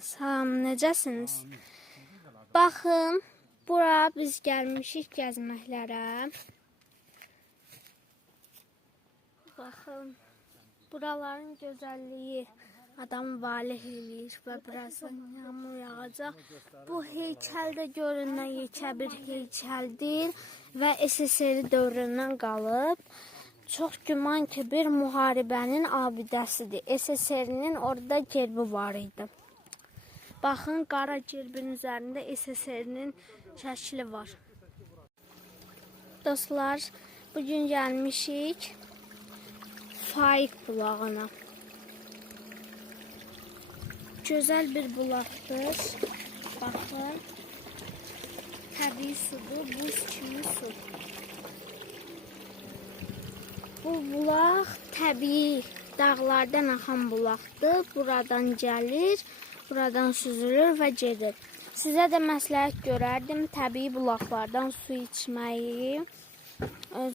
Salam, necəsiniz? Baxın, bura biz gəlmişik gəzməklərə. Baxın, buraların gözəlliyi adamı valeh eləyir və birazdan yağmur yağacaq. Bu heykəl də görünən yekə bir heykəldir və SSR dövründən qalıb. Çox güman ki, bir müharibənin abidəsidir. SSR-nin orada gerbi var idi. Baxın, qara gerbin üzərində SSR-nin şəkli var. Dostlar, bugün gəlmişik Faiq bulağına. Gözəl bir bulaqdır. Baxın, təbii sudur, buz kimi su. Bu bulaq təbii dağlardan axan bulaqdır. Buradan gəlir, buradan süzülür və gedir. Sizə də məsləhət görərdim təbii bulaqlardan su içməyi.